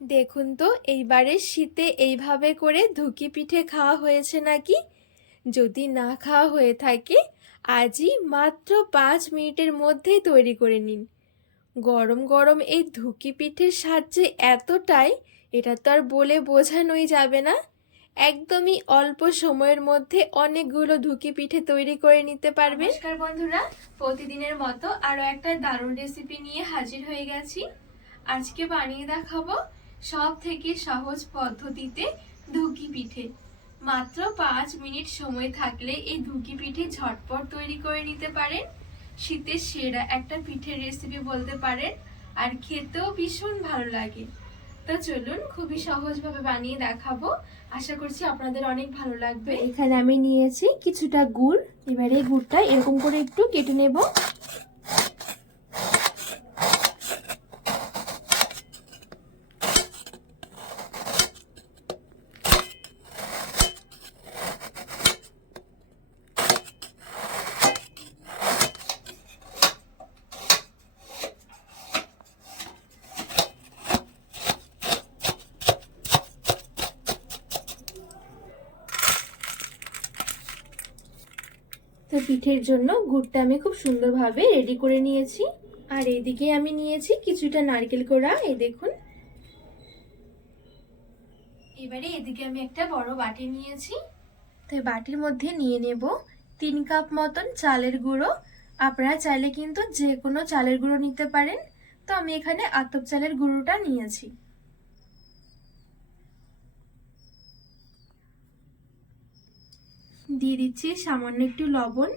দেখুন তো, এইবারে শীতে এইভাবে করে ধুকি পিঠে খাওয়া হয়েছে নাকি? যদি না খাওয়া হয়ে থাকে, আজই মাত্র পাঁচ মিনিটের মধ্যেই তৈরি করে নিন। গরম গরম এই ধুকি পিঠের সাহায্যে এতটাই, এটা তো আর বলে বোঝানোই যাবে না। একদমই অল্প সময়ের মধ্যে অনেকগুলো ধুকি পিঠে তৈরি করে নিতে পারবে নমস্কার বন্ধুরা, প্রতিদিনের মতো আরও একটা দারুণ রেসিপি নিয়ে হাজির হয়ে গেছি। আজকে বানিয়ে দেখাবো সব থেকে সহজ পদ্ধতিতে ধুকি পিঠে। মাত্র পাঁচ মিনিট সময় থাকলে এই ধুকি পিঠে ঝটপট তৈরি করে নিতে পারেন। শীতের সেরা একটা পিঠের রেসিপি বলতে পারেন, আর খেতেও ভীষণ ভালো লাগে। তো চলুন খুবই সহজভাবে বানিয়ে দেখাবো। আশা করছি আপনাদের অনেক ভালো লাগবে। এখানে আমি নিয়েছি কিছুটা গুড়, এবারে এই গুড়টা এরকম করে একটু কেটে নেব। তো পিঠের জন্য গুড়টা আমি খুব সুন্দরভাবে রেডি করে নিয়েছি। আর এইদিকে আমি নিয়েছি কিছুটা নারকেল কোড়া, এই দেখুন। এবারে এদিকে আমি একটা বড় বাটি নিয়েছি। তো বাটির মধ্যে নিয়ে নেব তিন কাপ মতন চালের গুঁড়ো। আপনারা চাইলে কিন্তু যে কোনো চালের গুঁড়ো নিতে পারেন। তো আমি এখানে আতপ চালের গুঁড়োটা নিয়েছি। দিয়ে দিচ্ছি সামান্য একটু লবণ।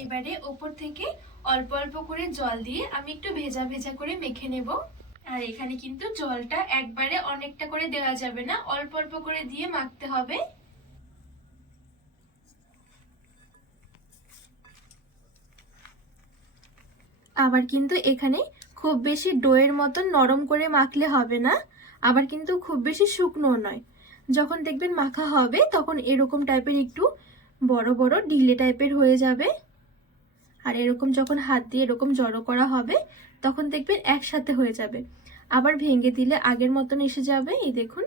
এবারে ওপর থেকে অল্প অল্প করে জল দিয়ে আমি একটু ভেজা ভেজা করে মেখে নেব। আর এখানে কিন্তু জলটা একবারে অনেকটা করে দেওয়া যাবে না অল্প অল্প করে দিয়ে মাখতে হবে। আবার কিন্তু এখানে খুব বেশি ডোয়ের মতন নরম করে মাখলে হবে না আবার কিন্তু খুব বেশি শুকনো নয়। যখন দেখবেন মাখা হবে, তখন এরকম টাইপের একটু বড় বড় ঢিলে টাইপের হয়ে যাবে। আর এরকম যখন হাত দিয়ে এরকম জড়ো করা হবে, তখন দেখবেন একসাথে হয়ে যাবে। আবার ভেঙে দিলে আগের মতন এসে যাবে, এই দেখুন।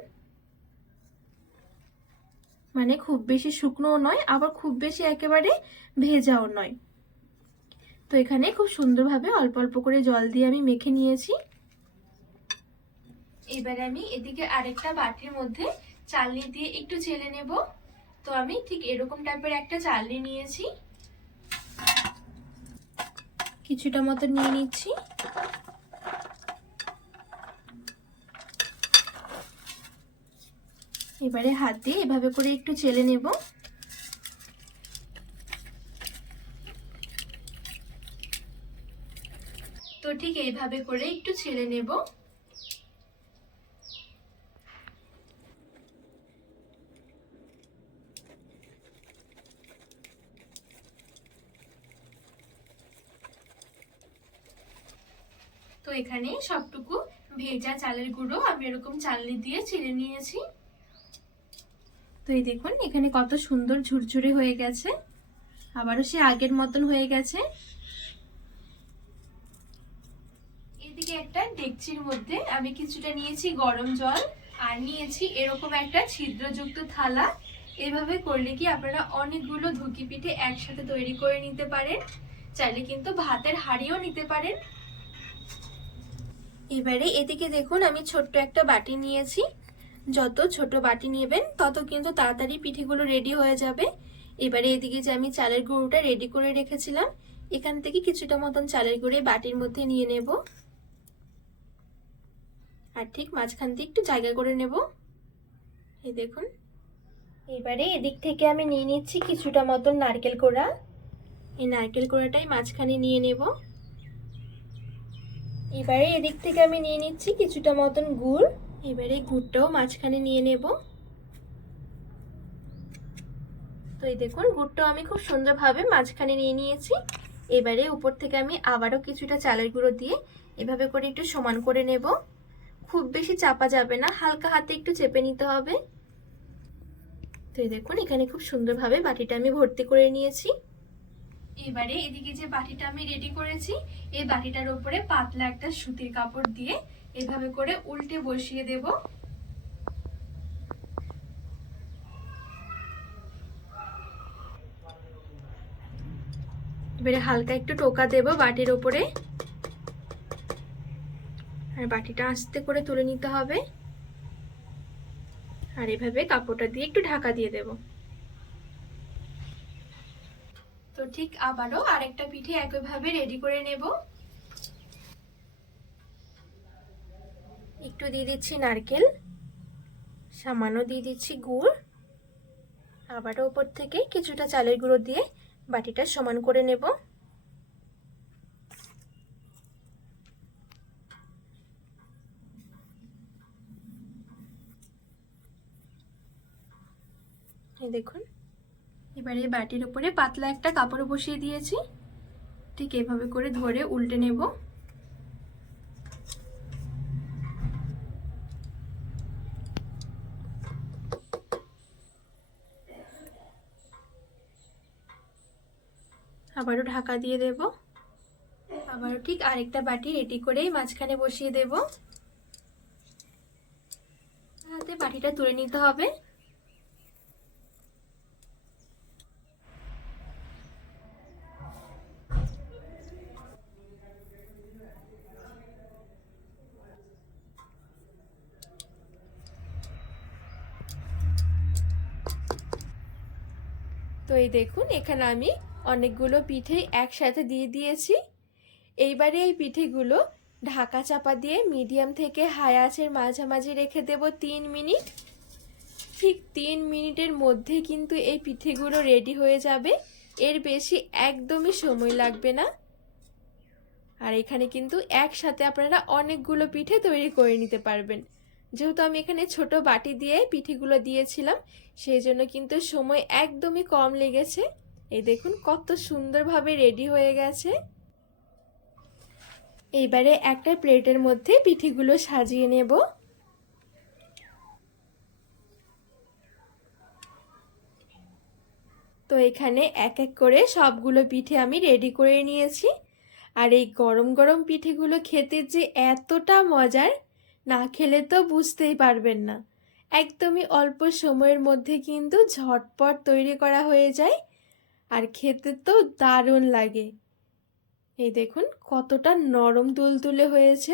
মানে খুব বেশি শুকনোও নয়, আবার খুব বেশি একেবারে ভেজাও নয়। তো এখানে খুব সুন্দরভাবে অল্প অল্প করে জল দিয়ে আমি মেখে নিয়েছি। এবার আমি এদিকে আরেকটা বাটির মধ্যে চালনি দিয়ে একটু চেলে নেব। তো আমি ঠিক এরকম টাইপের একটা চালনি নিয়েছি। কিছুটা মতো নিয়ে নিচ্ছি। এবারে হাত দিয়ে এভাবে করে একটু চেলে নেব। তো ঠিক এইভাবে করে একটু ছেলে নেব। এখানে সবটুকু ভেজা চালের গুঁড়ো আমি এরকম চালনি দিয়ে ছেড়ে নিয়েছি। তো এই দেখুন, এখানে কত সুন্দর ঝুরঝুরে হয়ে গেছে। আবারও সে আগের মতন হয়ে গেছে। এদিকে একটা ডেকচির মধ্যে আমি কিছুটা নিয়েছি গরম জল আর নিয়েছি এরকম একটা ছিদ্রযুক্ত থালা। এভাবে করলে কি আপনারা অনেকগুলো ধুকি পিঠে একসাথে তৈরি করে নিতে পারেন। চাইলে কিন্তু ভাতের হাড়িও নিতে পারেন। এবারে এদিকে দেখুন, আমি ছোট্ট একটা বাটি নিয়েছি। যত ছোট বাটি নেবেন, তত কিন্তু তাড়াতাড়ি পিঠেগুলো রেডি হয়ে যাবে। এবারে এদিকে যে আমি চালের গুঁড়োটা রেডি করে রেখেছিলাম, এখান থেকে কিছুটা মতন চালের গুঁড়ো বাটির মধ্যে নিয়ে নেব। আর ঠিক মাঝখান দিয়ে একটু জায়গা করে নেব। এই দেখুন। এবারে এদিক থেকে আমি নিয়ে নিচ্ছি কিছুটা মতন নারকেল কোড়া। এই নারকেল কোড়াটাই মাঝখানে নিয়ে নেব। এবারে এদিক থেকে আমি নিয়ে নিচ্ছি কিছুটা মতন গুড়। এবারে গুড়টাও মাঝখানে নিয়ে নেব। তো এই দেখুন, গুড়টাও আমি খুব সুন্দরভাবে মাঝখানে নিয়ে নিয়েছি। এবারে উপর থেকে আমি আবারও কিছুটা চালের গুঁড়ো দিয়ে এভাবে করে একটু সমান করে নেব। খুব বেশি চাপা যাবে না, হালকা হাতে একটু চেপে নিতে হবে। তো এই দেখুন, এখানে খুব সুন্দরভাবে বাটিটা আমি ভর্তি করে নিয়েছি। এবারে এদিকে যে বাটিটা আমি রেডি করেছি, এই বাটিটার উপরে পাতলা একটা সুতির কাপড় দিয়ে এভাবে করে উল্টে বসিয়ে দেব। এবারে হালকা একটু টোকা দেব বাটির ওপরে আর বাটিটা আস্তে করে তুলে নিতে হবে। আর এভাবে কাপড়টা দিয়ে একটু ঢাকা দিয়ে দেব তো ঠিক আবারও আরেকটা পিঠে একইভাবে রেডি করে নেব। একটু দিয়ে দিচ্ছি নারকেল, সামান্য দিয়ে দিচ্ছি গুড়। আবারও উপর থেকে কিছুটা চালের গুঁড়ো দিয়ে বাটিটা সমান করে নেব। দেখুন এবারে বাটির উপরে পাতলা একটা কাপড় বসিয়ে দিয়েছি। ঠিক এভাবে করে ধরে উল্টে নেব। আবারও ঢাকা দিয়ে দেব। আবারও ঠিক আরেকটা বাটি রেডি করেই মাঝখানে বসিয়ে দেব। হাতে বাটিটা তুলে নিতে হবে। তো এই দেখুন, এখানে আমি অনেকগুলো পিঠে একসাথে দিয়ে দিয়েছি। এইবারে এই পিঠেগুলো ঢাকা চাপা দিয়ে মিডিয়াম থেকে হাই আঁচের মাঝামাঝি রেখে দেব তিন মিনিট। ঠিক তিন মিনিটের মধ্যে কিন্তু এই পিঠেগুলো রেডি হয়ে যাবে। এর বেশি একদমই সময় লাগবে না। আর এখানে কিন্তু একসাথে আপনারা অনেকগুলো পিঠে তৈরি করে নিতে পারবেন। যেহেতু আমি এখানে ছোট বাটি দিয়ে পিঠেগুলো দিয়েছিলাম, সেই জন্য কিন্তু সময় একদমই কম লেগেছে। এই দেখুন, কত সুন্দরভাবে রেডি হয়ে গেছে। এইবারে একটা প্লেটের মধ্যে পিঠেগুলো সাজিয়ে নেব। তো এখানে এক এক করে সবগুলো পিঠে আমি রেডি করে নিয়েছি। আর এই গরম গরম পিঠেগুলো খেতে যে এতটা মজার না খেলে তো বুঝতেই পারবেন না। একদমই অল্প সময়ের মধ্যে কিন্তু ঝটপট তৈরি করা হয়ে যায়, আর খেতে তো দারুণ লাগে। এই দেখুন কতটা নরম তুলতুলে হয়েছে।